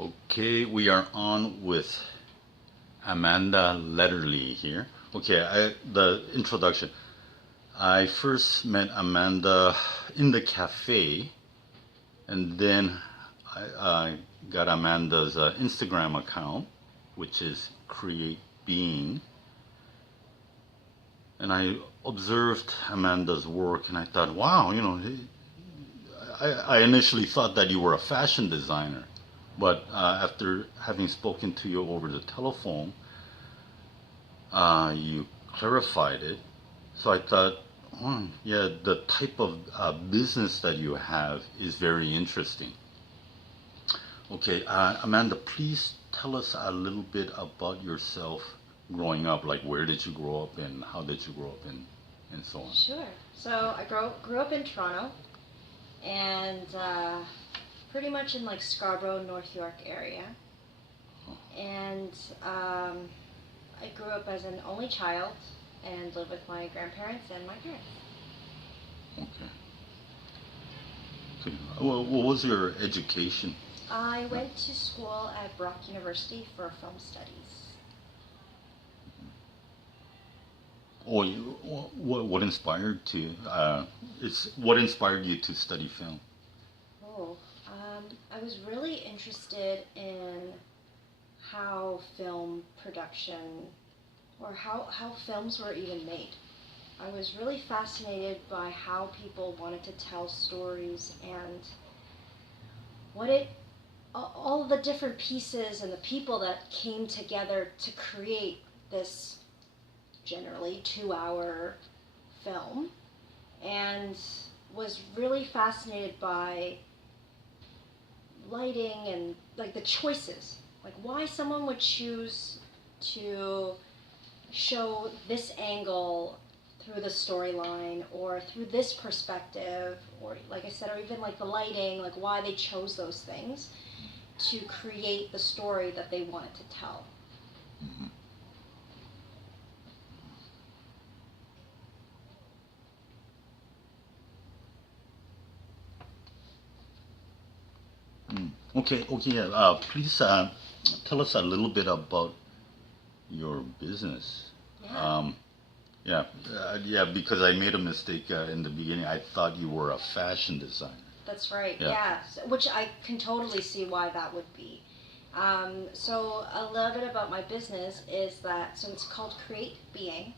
Okay, we are on with Amanda Lederle here. Okay, the introduction. I first met Amanda in the cafe, and then I got Amanda's Instagram account, which is CreateBeing, and I observed Amanda's work, and I thought, wow, I initially thought that you were a fashion designer, but after having spoken to you over the telephone, you clarified it. So I thought, yeah, the type of business that you have is very interesting. Okay, Amanda, please tell us a little bit about yourself growing up. Like, where did you grow up and how did you grow up and so on? Sure. So I grew up in Toronto, and pretty much in like Scarborough, North York area. And I grew up as an only child and lived with my grandparents and my parents. Okay. So, well, what was your education? I went to school at Brock University for film studies. Or what inspired to what inspired you to study film? Oh, I was really interested in how film production or how films were even made. I was really fascinated by how people wanted to tell stories and all of the different pieces and the people that came together to create this generally 2-hour film, and was really fascinated by lighting and like the choices, like why someone would choose to show this angle through the storyline or through this perspective, or like I said, or even like the lighting, like why they chose those things to create the story that they wanted to tell. Mm-hmm. Okay, yeah. Please tell us a little bit about your business. Yeah. Yeah, because I made a mistake in the beginning. I thought you were a fashion designer. That's right, Yeah. yeah. Which I can totally see why that would be. So a little bit about my business is that, so it's called CreateBeing.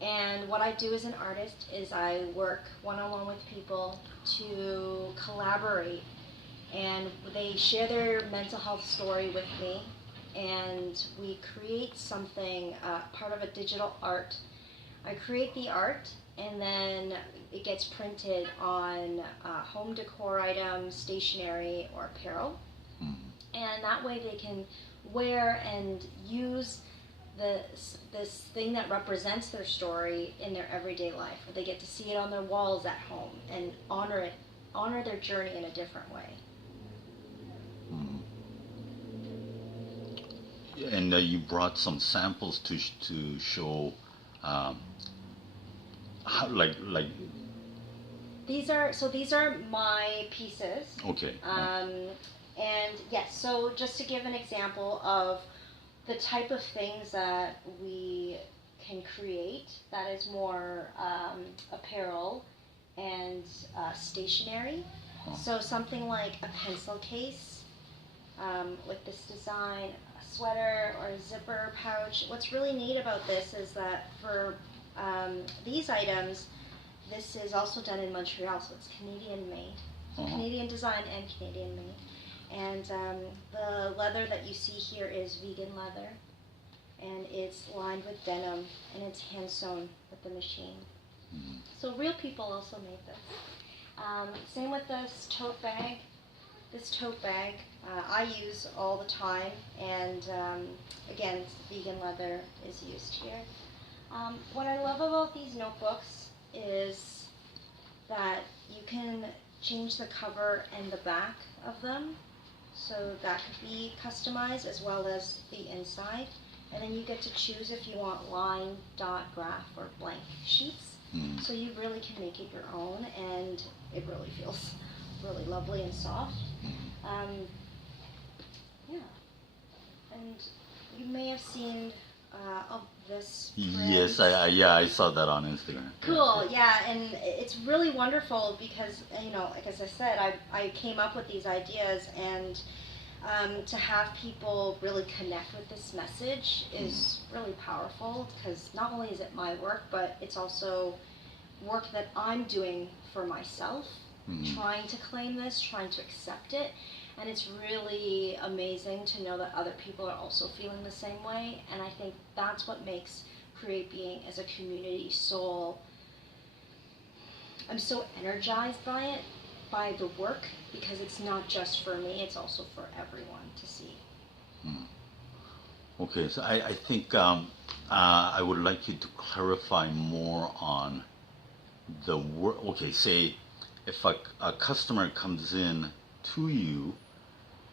And what I do as an artist is I work one-on-one with people to collaborate, and they share their mental health story with me, and we create something, part of a digital art. I create the art, and then it gets printed on home decor items, stationery, or apparel. Mm. And that way they can wear and use this thing that represents their story in their everyday life, where they get to see it on their walls at home and honor their journey in a different way. Mm. And you brought some samples to show how, like These are my pieces. Okay. And yes, so just to give an example of the type of things that we can create, that is more apparel and stationery. So something like a pencil case with this design, a sweater or a zipper pouch. What's really neat about this is that for these items, this is also done in Montreal, so it's Canadian made, Canadian design and Canadian made. And the leather that you see here is vegan leather, and it's lined with denim, and it's hand sewn with the machine. Mm. So real people also made this. Same with this tote bag. This tote bag I use all the time, and again, vegan leather is used here. What I love about these notebooks is that you can change the cover and the back of them, so that could be customized as well as the inside. And then you get to choose if you want line, dot, graph, or blank sheets. Mm. So you really can make it your own, and it really feels really lovely and soft. Yeah, you may have seen of this Yes, print. yeah, I saw that on Instagram. Cool, yeah, and it's really wonderful because, like as I said, I came up with these ideas, and to have people really connect with this message is really powerful, because not only is it my work, but it's also work that I'm doing for myself, trying to claim this, trying to accept it. And it's really amazing to know that other people are also feeling the same way. And I think that's what makes CreateBeing as a community I'm so energized by it, by the work, because it's not just for me, it's also for everyone to see. Okay, so I think I would like you to clarify more on the work. Okay, say if a customer comes in to you,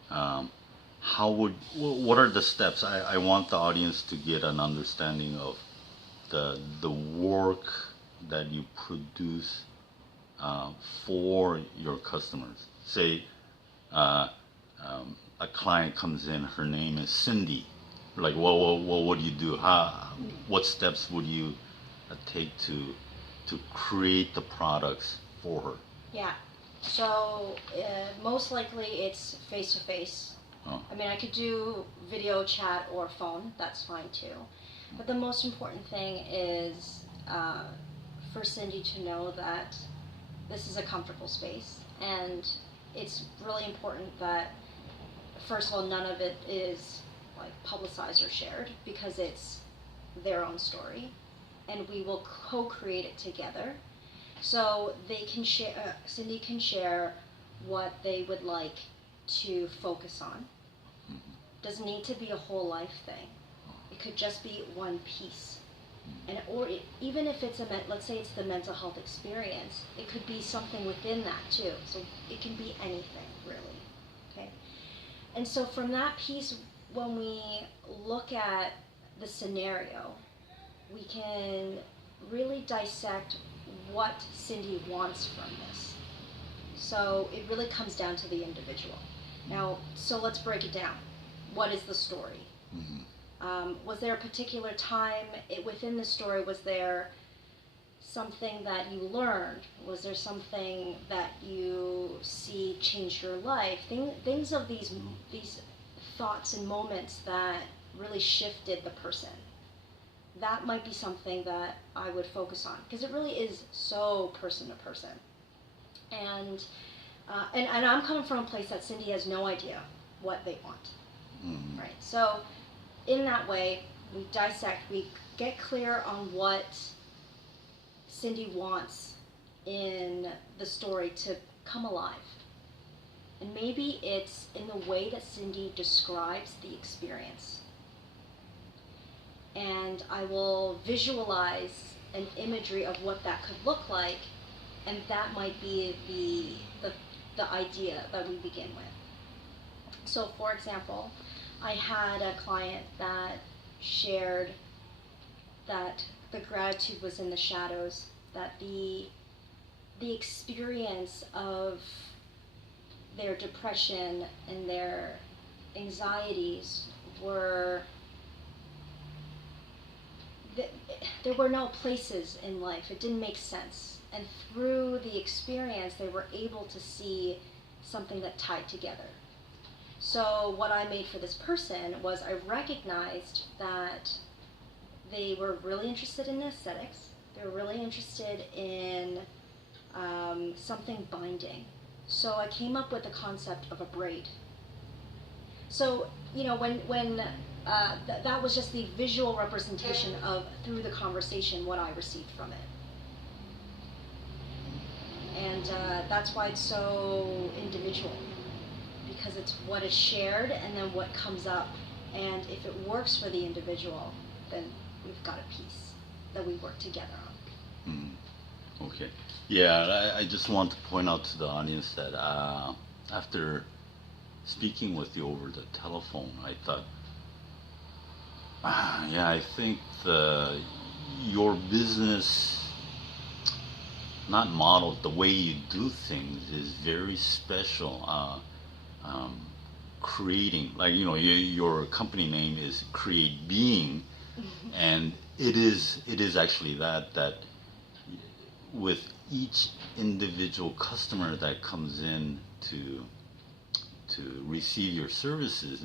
what are the steps? I want the audience to get an understanding of the work that you produce for your customers. Say a client comes in, her name is Cindy. Like, what would you do? What steps would you take to create the products for her? Yeah. So most likely it's face to face. I mean, I could do video chat or phone. That's fine too. But the most important thing is for Cindy to know that this is a comfortable space, and it's really important that, first of all, none of it is like publicized or shared, because it's their own story, and we will co-create it together. So they can share. Cindy can share what they would like to focus on. Doesn't need to be a whole life thing. It could just be one piece. And even if it's let's say it's the mental health experience, it could be something within that too. So it can be anything, really. Okay. And so from that piece, when we look at the scenario, we can really dissect what Cindy wants from this. So it really comes down to the individual. Now, so let's break it down. What is the story? Was there a particular time within the story? Was there something that you learned? Was there something that you see changed your life? Things of these thoughts and moments that really shifted the person. That might be something that I would focus on, because it really is so person to person. And I'm coming from a place that Cindy has no idea what they want. Right? So in that way, we dissect, we get clear on what Cindy wants in the story to come alive. And maybe it's in the way that Cindy describes the experience. And I will visualize an imagery of what that could look like, and that might be the idea that we begin with. So for example, I had a client that shared that the gratitude was in the shadows, that the experience of their depression and their anxieties were, there were no places in life. It didn't make sense. And through the experience, they were able to see something that tied together. So what I made for this person was I recognized that they were really interested in aesthetics. They were really interested in something binding. So I came up with the concept of a braid. So, when that was just the visual representation of, through the conversation, what I received from it. And that's why it's so individual, because it's what is shared and then what comes up. And if it works for the individual, then we've got a piece that we work together on. Okay. Yeah, I just want to point out to the audience that after speaking with you over the telephone, I thought, I think your business, not model, the way you do things is very special. creating, like, your company name is CreateBeing, and it is actually that with each individual customer that comes in to receive your services,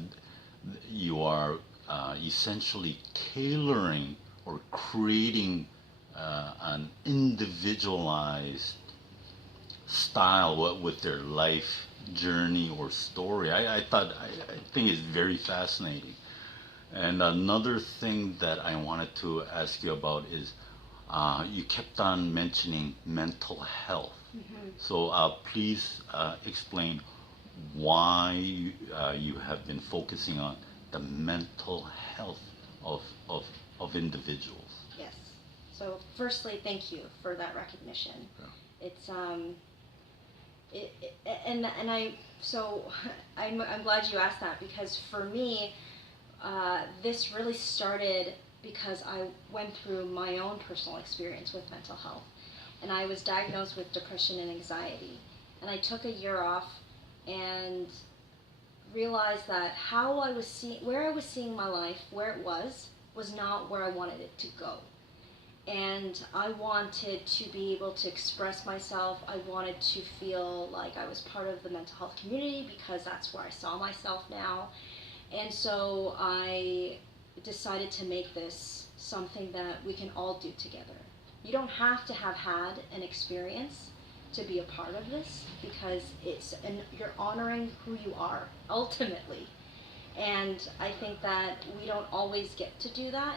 you are essentially tailoring or creating an individualized style with their life journey or story. I think it's very fascinating. And another thing that I wanted to ask you about is you kept on mentioning mental health. So please explain why you have been focusing on the mental health of, of, of individuals. Yes. So, firstly, thank you for that recognition. Yeah. It's and I so I'm glad you asked that, because for me, this really started because I went through my own personal experience with mental health, and I was diagnosed with depression and anxiety, and I took a year off and realized that where I was seeing my life, where it was not where I wanted it to go. And I wanted to be able to express myself. I wanted to feel like I was part of the mental health community, because that's where I saw myself now. And so I decided to make this something that we can all do together. You don't have to have had an experience to be a part of this, because you're honoring who you are ultimately. And I think that we don't always get to do that,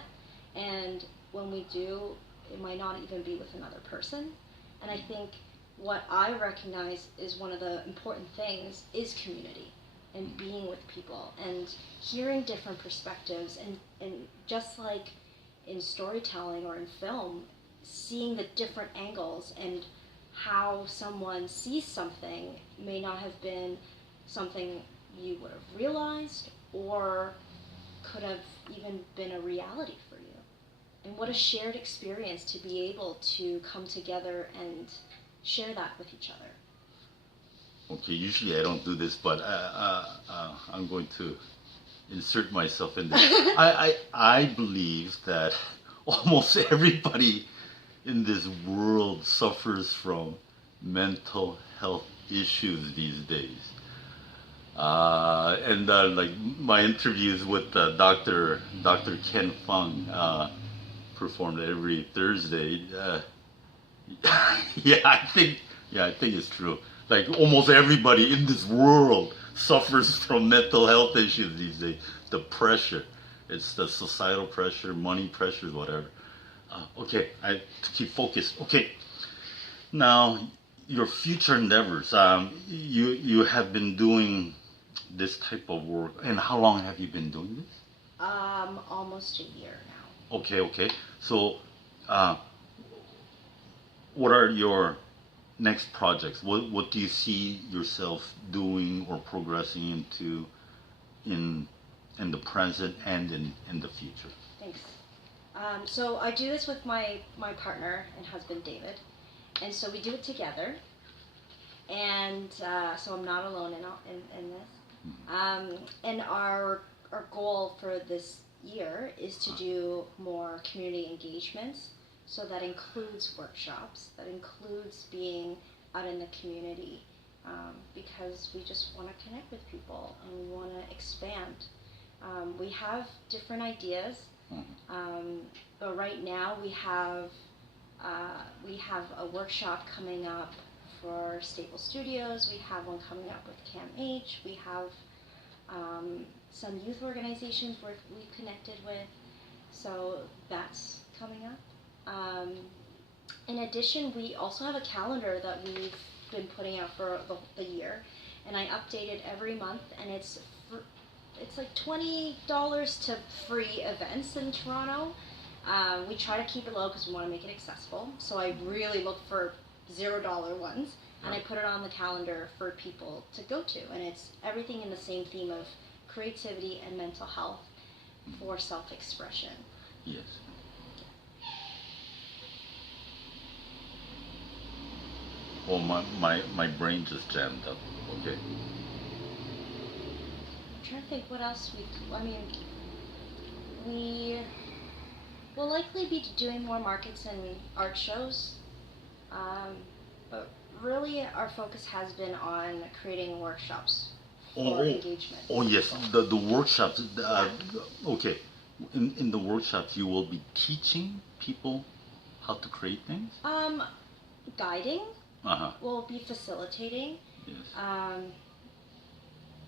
and when we do, it might not even be with another person. And I think what I recognize is one of the important things is community, and being with people and hearing different perspectives, and just like in storytelling or in film, seeing the different angles and how someone sees something may not have been something you would have realized, or could have even been a reality for you. And what a shared experience to be able to come together and share that with each other. Okay, usually I don't do this, but I'm going to insert myself in this. I believe that almost everybody in this world suffers from mental health issues these days. And like my interviews with Dr. Ken Fung, performed every Thursday. Yeah, I think it's true. Like almost everybody in this world suffers from mental health issues these days. The pressure, it's the societal pressure, money pressure, whatever. Okay, to keep focused. Okay, now your future endeavors. You have been doing this type of work, and how long have you been doing this? Almost a year now. Okay. So, what are your next projects? What do you see yourself doing or progressing into in the present and in the future? Thanks. So I do this with my partner and husband, David, and so we do it together. And so I'm not alone in this. And our goal for this year is to do more community engagements. So that includes workshops, that includes being out in the community, because we just want to connect with people and we want to expand. We have different ideas, but right now we have a workshop coming up for Staple Studios. We have one coming up with Cam H. We have some youth organizations we've connected with, so that's coming up. In addition, we also have a calendar that we've been putting out for the year, and I update it every month, and it's like $20 to free events in Toronto. We try to keep it low because we want to make it accessible, so I really look for $0 ones, and I put it on the calendar for people to go to, and it's everything in the same theme of creativity and mental health for self-expression. Yes. Well, my brain just jammed up. Okay. trying to think what else I mean, we will likely be doing more markets and art shows, but really our focus has been on creating workshops for engagement. Oh yes, the workshops. Okay, in the workshops you will be teaching people how to create things. Guiding. Uh-huh. We'll be facilitating. Yes.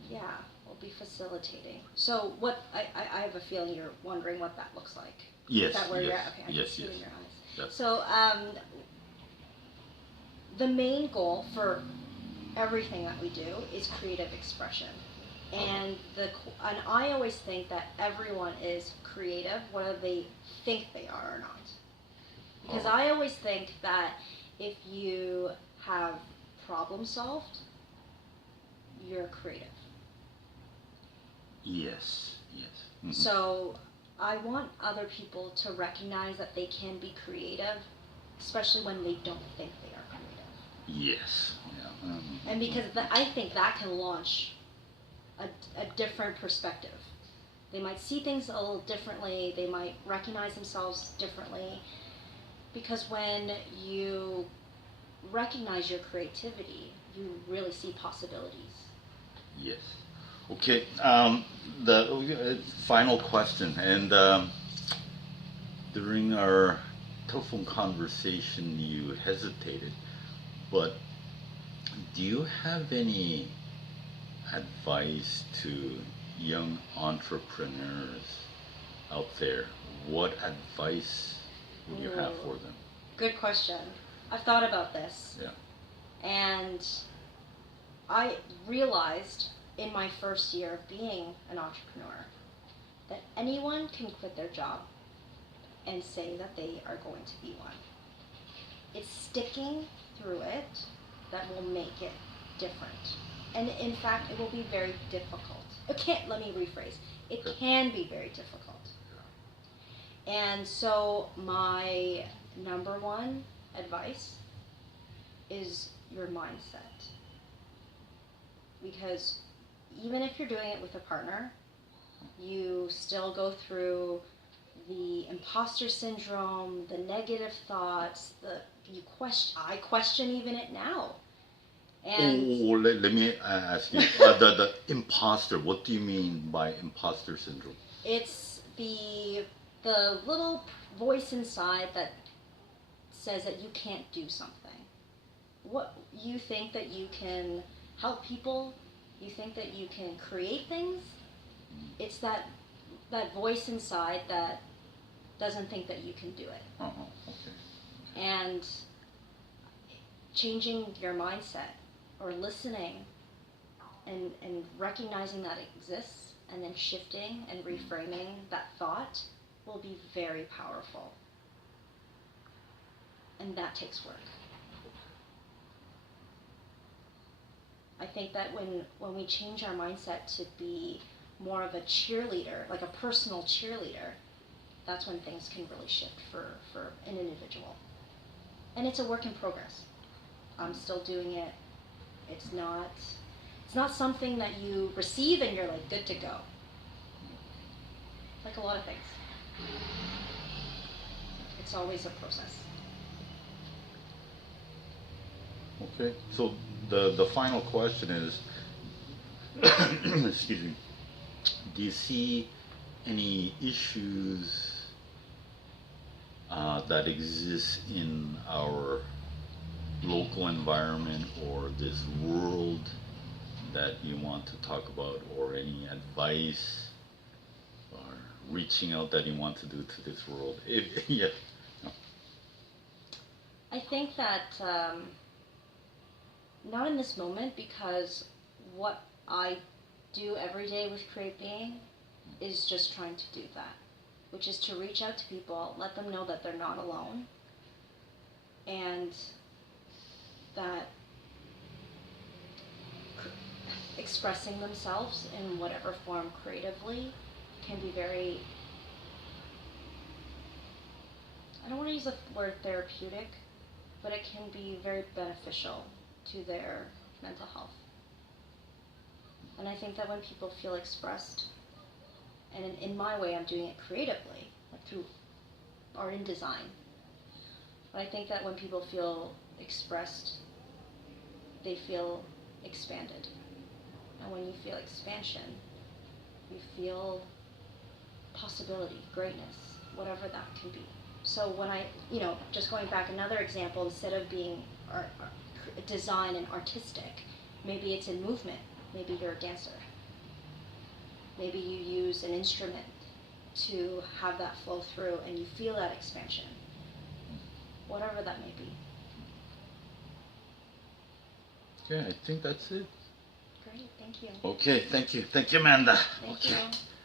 Yeah, we'll be facilitating. So what I have a feeling you're wondering what that looks like. Yes. Is that where yes, you're at? Okay, I yes, can see yes. it in your eyes. Yes. So the main goal for everything that we do is creative expression. And I always think that everyone is creative, whether they think they are or not. Because I always think that if you have problem solved, you're creative. Yes, yes. Mm-hmm. So I want other people to recognize that they can be creative, especially when they don't think they are creative. Yes. Yeah. And because I think that can launch a different perspective. They might see things a little differently, they might recognize themselves differently, because when you recognize your creativity, you really see possibilities. Yes. Okay. The final question, and during our telephone conversation, you hesitated, but do you have any advice to young entrepreneurs out there? What advice would you have for them? Good question. I've thought about this. Yeah. And I realized in my first year of being an entrepreneur that anyone can quit their job and say that they are going to be one. It's sticking through it that will make it different. And in fact, it will be very difficult. Let me rephrase. It can be very difficult. And so my number one advice is your mindset. Because even if you're doing it with a partner, you still go through the imposter syndrome, the negative thoughts, I question even it now. And let me ask you, the imposter, what do you mean by imposter syndrome? It's the little voice inside that says that you can't do something. What you think that you can help people, you think that you can create things. It's that voice inside that doesn't think that you can do it. Okay. And changing your mindset, or listening and recognizing that it exists, and then shifting and reframing that thought will be very powerful. And that takes work. I think that when we change our mindset to be more of a cheerleader, like a personal cheerleader, that's when things can really shift for an individual. And it's a work in progress. I'm still doing it. It's not something that you receive and you're like good to go. Like a lot of things. It's always a process. Okay, so the final question is, excuse me, do you see any issues that exist in our local environment or this world that you want to talk about, or any advice or reaching out that you want to do to this world? Yeah. I think that not in this moment, because what I do every day with CreateBeing is just trying to do that, which is to reach out to people, let them know that they're not alone, and that expressing themselves in whatever form creatively can be very, I don't want to use the word therapeutic, but it can be very beneficial to their mental health. And I think that when people feel expressed, and in my way I'm doing it creatively, like through art and design, but I think that when people feel expressed, they feel expanded. And when you feel expansion, you feel possibility, greatness, whatever that can be. So when I, just going back, another example, instead of being design and artistic, maybe it's in movement. Maybe you're a dancer. Maybe you use an instrument to have that flow through and you feel that expansion. Whatever that may be. Okay, I think that's it. Great, thank you. Okay, thank you. Thank you, Amanda. Thank okay. you.